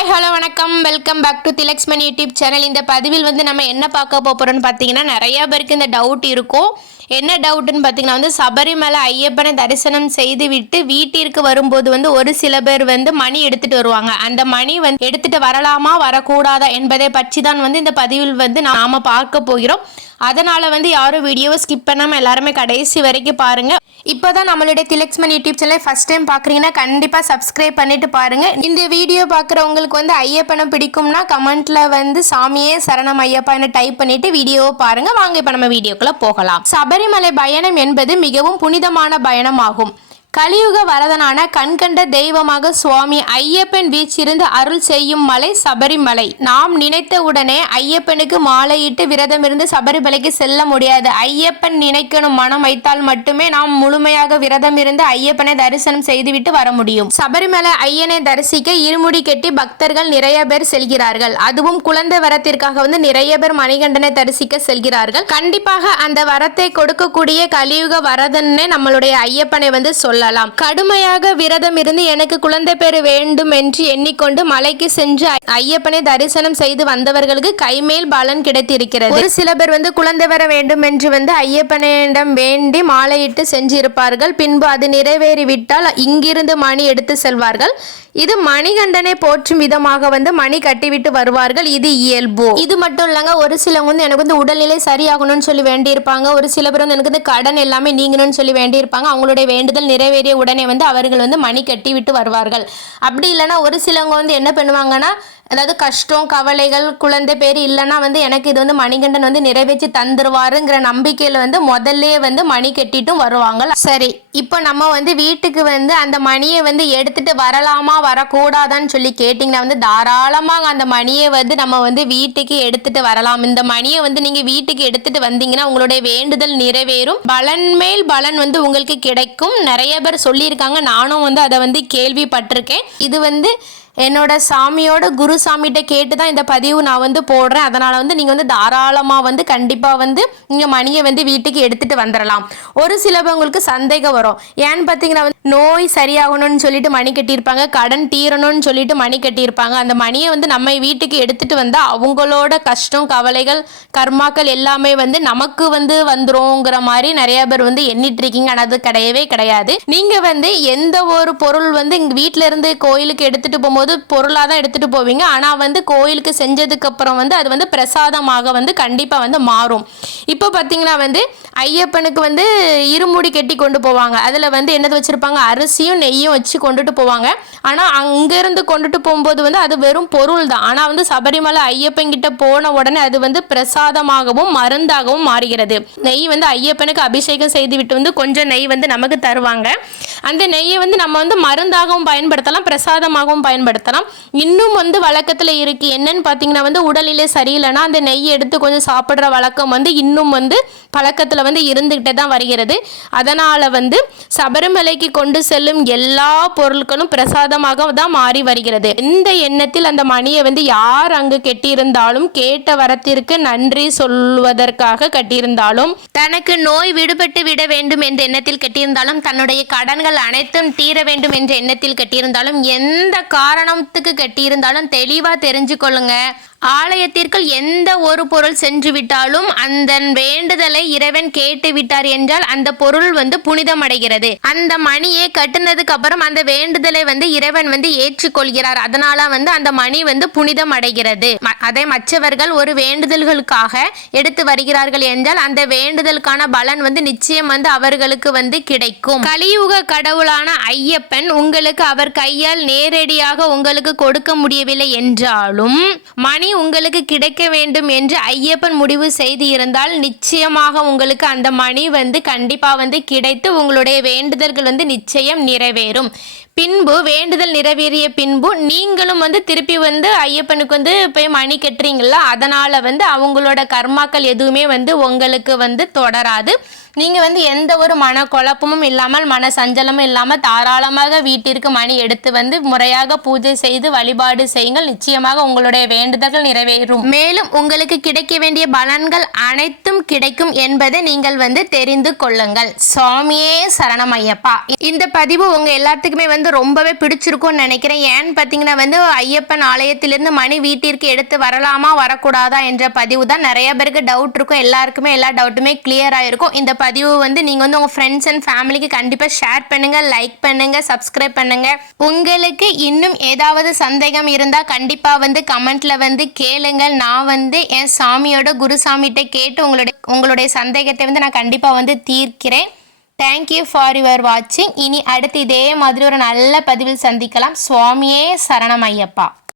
Hi hello வணக்கம். Welcome back to திலக்ஸ்மன் YouTube channel இந்த பதிவில் வந்து நம்ம என்ன பார்க்க போகிறோம்னு பார்த்தீங்கன்னா நிறைய பேருக்கு இந்த டவுட் இருக்கும். என்ன டவுட்னு பார்த்தீங்கன்னா வந்து சபரிமலை ஐயப்பனை தரிசனம் செய்து விட்டு வீட்டிற்கு வரும்போது வந்து ஒரு சில பேர் வந்து மணி எடுத்துட்டு வருவாங்க. அந்த மணி வந்து எடுத்துட்டு வரலாமா வரக்கூடாதா என்பதை பற்றி தான் வந்து இந்த பதிவில் வந்து நாம பார்க்க போகிறோம். அதனால் வந்து யாரும் வீடியோவை ஸ்கிப் பண்ணாமல் எல்லாருமே கடைசி வரைக்கும் பாருங்க. இப்போதான் நம்மளுடைய திலக்ஸ்மன் யூடியூப் சேனலை ஃபர்ஸ்ட் டைம் பார்க்குறீங்கன்னா கண்டிப்பாக சப்ஸ்கிரைப் பண்ணிட்டு பாருங்க. இந்த வீடியோ பார்க்குறவங்களுக்கு வந்து ஐயப்பனை பிடிக்கும்னா கமெண்ட்ல வந்து சாமியே சரணம் ஐயப்பான்னு டைப் பண்ணிட்டு வீடியோவை பாருங்க. வாங்க இப்போ நம்ம வீடியோக்குள்ள போகலாம். சபரிமலை பயணம் என்பது மிகவும் புனிதமான பயணமாகும். கலியுக வரதனான கண்கண்ட தெய்வமாக சுவாமி ஐயப்பன் வீச்சிருந்து அருள் செய்யும் மலை சபரிமலை. நாம் நினைத்த உடனே ஐயப்பனுக்கு மாலையிட்டு விரதமிருந்து சபரிமலைக்கு செல்ல முடியாது. ஐயப்பன் நினைக்கணும் மனம் வைத்தால் மட்டுமே நாம் முழுமையாக விரதம் இருந்து ஐயப்பனை தரிசனம் செய்துவிட்டு வர முடியும். சபரிமலை ஐயனை தரிசிக்க இருமுடி கட்டி பக்தர்கள் நிறைய பேர் செல்கிறார்கள். அதுவும் குழந்தை வரத்திற்காக வந்து நிறைய பேர் மணிகண்டனை தரிசிக்க செல்கிறார்கள். கண்டிப்பாக அந்த வரத்தை கொடுக்கக்கூடிய கலியுக வரதன்னே நம்மளுடைய ஐயப்பனை வந்து சொல்லலாம் கடுமையாக விரதம் இருந்து எனக்கு குழந்தை பேர் வேண்டும் என்று எண்ணிக்கொண்டு மலைக்கு சென்று ஐயப்பனை தரிசனம் செய்து வந்தவர்களுக்கு கைமேல் பலன் கிடைத்திருக்கிறது. ஒரு சில பேர் வந்து குழந்தை வர வேண்டும் என்று வந்து ஐயப்பனிடம் வேண்டி மாலையிட்டு சென்றிருப்பார்கள். பின்பு அது நிறைவேறிவிட்டால் இங்கிருந்து மணி எடுத்து செல்வார்கள். இது மணிகண்டனை போற்றும் விதமாக வந்து மணி கட்டிவிட்டு வருவார்கள். இது இயல்பு. இது மட்டும் இல்லைங்க ஒரு சிலவங்க வந்து எனக்கு வந்து உடல்நிலை சரியாகணும்னு சொல்லி வேண்டியிருப்பாங்க. ஒரு சில பேர் வந்து எனக்கு வந்து கடன் எல்லாமே நீங்கணும்னு சொல்லி வேண்டியிருப்பாங்க. அவங்களுடைய வேண்டுதல் நிறைவேறிய உடனே வந்து அவர்கள் வந்து மணி கட்டி விட்டு வருவார்கள். அப்படி இல்லைன்னா ஒரு சிலவங்க வந்து என்ன பண்ணுவாங்கன்னா அதாவது கஷ்டம் கவலைகள் குழந்தை பேர் இல்லைன்னா வந்து எனக்கு இது வந்து மணிகண்டன் வந்து நிறைவேற்றி தந்துருவாருங்கிற நம்பிக்கையில் வந்து முதல்ல வந்து மணி கட்டிட்டும் வருவாங்க. சரி இப்போ நம்ம வந்து வீட்டுக்கு வந்து அந்த மணியை வந்து எடுத்துட்டு வரலாமா வரக்கூடாதான்னு சொல்லி கேட்டிங்கன்னா வந்து தாராளமாக அந்த மணியை வந்து நம்ம வந்து வீட்டுக்கு எடுத்துட்டு வரலாம். இந்த மணியை வந்து நீங்கள் வீட்டுக்கு எடுத்துட்டு வந்தீங்கன்னா உங்களுடைய வேண்டுதல் நிறைவேறும். பலன் மேல் பலன் வந்து உங்களுக்கு கிடைக்கும். நிறைய பேர் சொல்லியிருக்காங்க. நானும் வந்து அதை வந்து கேள்விப்பட்டிருக்கேன். இது வந்து என்னோட சாமியோட குரு சாமிகிட்ட கேட்டு தான் இந்த பதிவு நான் வந்து போடுறேன். அதனால் வந்து நீங்கள் வந்து தாராளமாக வந்து கண்டிப்பாக வந்து நீங்கள் மணியை வந்து வீட்டுக்கு எடுத்துகிட்டு வந்துடலாம் ஒரு சிலவங்களுக்கு சந்தேகம் வரும். ஏன்னு பார்த்தீங்கன்னா வந்து நோய் சரியாகணும்னு சொல்லிட்டு மணி கட்டியிருப்பாங்க. கடன் தீரணும்னு சொல்லிட்டு மணி கட்டியிருப்பாங்க. அந்த மணியை வந்து நம்ம வீட்டுக்கு எடுத்துகிட்டு வந்தால் அவங்களோட கஷ்டம் கவலைகள் கர்மாக்கள் எல்லாமே வந்து நமக்கு வந்து வந்துருங்கிற மாதிரி நிறைய பேர் வந்து எண்ணிட்டு இருக்கீங்க. ஆனால் அது கிடையவே கிடையாது. நீங்கள் வந்து எந்த ஒரு பொருள் வந்து இங்கே வீட்டிலேருந்து கோயிலுக்கு எடுத்துகிட்டு போகும்போது பொருளாக தான் எடுத்துகிட்டு போவீங்க. ஆனால் வந்து கோயிலுக்கு செஞ்சதுக்கு அப்புறம் வந்து அது வந்து பிரசாதமாக வந்து கண்டிப்பாக வந்து மாறும். இப்போ பார்த்தீங்கன்னா வந்து ஐயப்பனுக்கு வந்து இருமுடி கட்டி கொண்டு போவாங்க. அதில் வந்து என்னது வச்சுருப்பாங்க? அரிசியும் நெய்யும் வச்சு கொண்டுட்டு போவாங்க. ஆனால் அங்கேருந்து கொண்டுட்டு போகும்போது வந்து அது வெறும் பொருள் தான். ஆனால் வந்து சபரிமலை ஐயப்பன் கிட்ட போன உடனே அது வந்து பிரசாதமாகவும் மருந்தாகவும் மாறுகிறது. நெய் வந்து ஐயப்பனுக்கு அபிஷேகம் செய்துவிட்டு வந்து கொஞ்சம் நெய் வந்து நமக்கு தருவாங்க. அந்த நெய்யை வந்து நம்ம வந்து மருந்தாகவும் பயன்படுத்தலாம் பிரசாதமாகவும் பயன்படுத்தலாம். இன்னும் வந்து வழக்கத்தில் இருக்குது என்னன்னு பார்த்தீங்கன்னா வந்து உடல்நிலை சரியில்லைன்னா அந்த நெய் எடுத்து கொஞ்சம் சாப்பிட்ற வழக்கம் வந்து இன்னும் வந்து பழக்கத்தில் வந்து இருந்துக்கிட்டே தான் வருகிறது. அதனால் வந்து சபரிமலைக்கு கொண்டு செல்லும் எல்லா பொருட்களும் பிரசாதமாக தான் மாறி வருகிறது. இந்த எண்ணத்தில் அந்த மணியை வந்து யார் அங்கு கெட்டியிருந்தாலும் கேட்ட வரத்திற்கு நன்றி சொல்வதற்காக கட்டியிருந்தாலும் தனக்கு நோய் விடுபட்டு விட வேண்டும் என்ற எண்ணத்தில் கட்டியிருந்தாலும் தன்னுடைய கடன்கள் அனைத்தும் தீர வேண்டும் என்ற எண்ணத்தில் கட்டியிருந்தாலும் எந்த காரணத்துக்கு கட்டியிருந்தாலும் தெளிவாக தெரிஞ்சு கொள்ளுங்க ஆலயத்திற்குள் எந்த ஒரு பொருள் சென்று விட்டாலும் அந்த வேண்டுதலை இறைவன் கேட்டு விட்டார் என்றால் அந்த பொருள் வந்து புனிதம் அடைகிறது அந்த மணியை கட்டுனதுக்கு அப்புறம் அந்த வேண்டுதலை வந்து இறைவன் வந்து ஏற்றுக்கொள்கிறார். அதனால வந்து அந்த மணி வந்து புனிதம் அடைகிறது ம- அதை மற்றவர்கள் ஒரு வேண்டுதல்களுக்காக எடுத்து வருகிறார்கள் என்றால் அந்த வேண்டுதலுக்கான பலன் வந்து நிச்சயம் வந்து அவர்களுக்கு வந்து கிடைக்கும். கலியுக கடவுளான ஐயப்பன் உங்களுக்கு அவர் கையால் நேரடியாக உங்களுக்கு கொடுக்க முடியவில்லை என்றாலும் மணி உங்களுக்கு கிடைக்க வேண்டும் என்று ஐயப்பன் முடிவு செய்து இருந்தால் நிச்சயமாக உங்களுக்கு அந்த மணி வந்து கண்டிப்பாக வந்து கிடைத்து உங்களுடைய வேண்டுதல்கள் வந்து நிச்சயம் நிறைவேறும். பின்பு வேண்டுதல் நிறைவேறிய பின்பு நீங்களும் வந்து திருப்பி வந்து ஐயப்பனுக்கு வந்து போய் மணி கட்டுறீங்களா அதனால் வந்து அவங்களோட கர்மாக்கள் எதுவுமே வந்து உங்களுக்கு வந்து தொடராது. நீங்கள் வந்து எந்த ஒரு மன குழப்பமும் இல்லாமல் மன சஞ்சலமும் இல்லாமல் தாராளமாக வீட்டிற்கு மணி எடுத்து வந்து முறையாக பூஜை செய்து வழிபாடு செய்யுங்கள். நிச்சயமாக உங்களுடைய வேண்டுதல்கள் நிறைவேறும். மேலும் உங்களுக்கு கிடைக்க வேண்டிய பலன்கள் அனைத்தும் கிடைக்கும் என்பதை நீங்கள் வந்து தெரிந்து கொள்ளுங்கள். சுவாமியே சரணம் ஐயப்பா இந்த பதிவு உங்க எல்லாத்துக்குமே வந்து ரொம்பவே பிடிச்சிருக்கும்னு நினைக்கிறேன். ஏன்னு பார்த்தீங்கன்னா வந்து ஐயப்பன் ஆலயத்திலிருந்து மணி வீட்டிற்கு எடுத்து வரலாமா வரக்கூடாதா என்ற பதிவு தான் நிறைய பேருக்கு டவுட் இருக்கும். எல்லாருக்குமே எல்லா டவுட்டுமே கிளியர் ஆயிருக்கும். இந்த பதிவு பதிவு வந்து நீங்கள் வந்து உங்கள் ஃப்ரெண்ட்ஸ் அண்ட் ஃபேமிலிக்கு கண்டிப்பாக ஷேர் பண்ணுங்கள் லைக் பண்ணுங்கள் சப்ஸ்கிரைப் பண்ணுங்கள் உங்களுக்கு இன்னும் ஏதாவது சந்தேகம் இருந்தால் கண்டிப்பாக வந்து கமெண்ட்டில் வந்து கேளுங்கள். நான் வந்து என் சாமியோட குருசாமிகிட்ட கேட்டு உங்களுடைய உங்களுடைய சந்தேகத்தை வந்து நான் கண்டிப்பாக வந்து தீர்க்கிறேன். தேங்க்யூ ஃபார் யுவர் வாட்சிங் இனி அடுத்து இதே மாதிரி ஒரு நல்ல பதிவில் சந்திக்கலாம். சுவாமியே சரணம் ஐயப்பா.